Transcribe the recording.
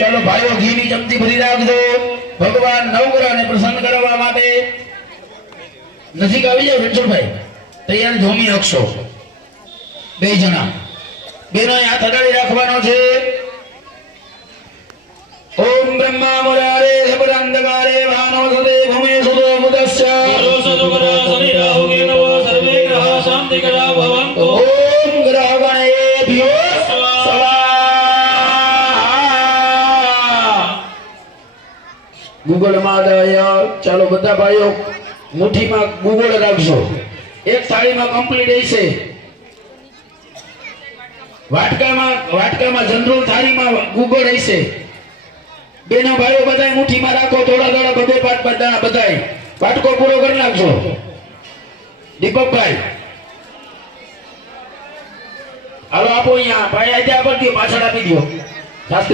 ચાલો ભાઈઓ ઘીની ચમચી ભરી રાખજો ભગવાન નવગ્રહને પ્રસન્ન કરવા માટે નજીક આવી જાવ રણછોડભાઈ તૈયાર ધોમી હકશો બે જણા બેનો હાથ અડાડી રાખવાનો છે ઓમ બ્રહ્મા મુરારે સબરંધકારે ભાનો સદે ભૂમે સુદો મુદસ્ય સદુકરા શનિ રાહુ કેતુ સર્વે ગ્રહ શાંતિકરા ભવન્તુ ઓમ ગ્રહ ગણેભ્યો ગુગળ માં ચાલો બધા ભાઈઓ મુઠ્ઠીમાં ગુગળ રાખજો એક થાળીમાં કમ્પ્લીટ હશે વાટકામાં જનરલ થાળીમાં ગુગળ હશે બેનો ભાઈઓ બધાય મુઠ્ઠીમાં રાખો થોડા થોડા બધે પાટ બધાય વાટકો પૂરો કરી નાખજો દીપકભાઈ હાલો આપો અહીંયા ભાઈ આજે આપી દો પાછળ આપી દો શાસ્ત્રી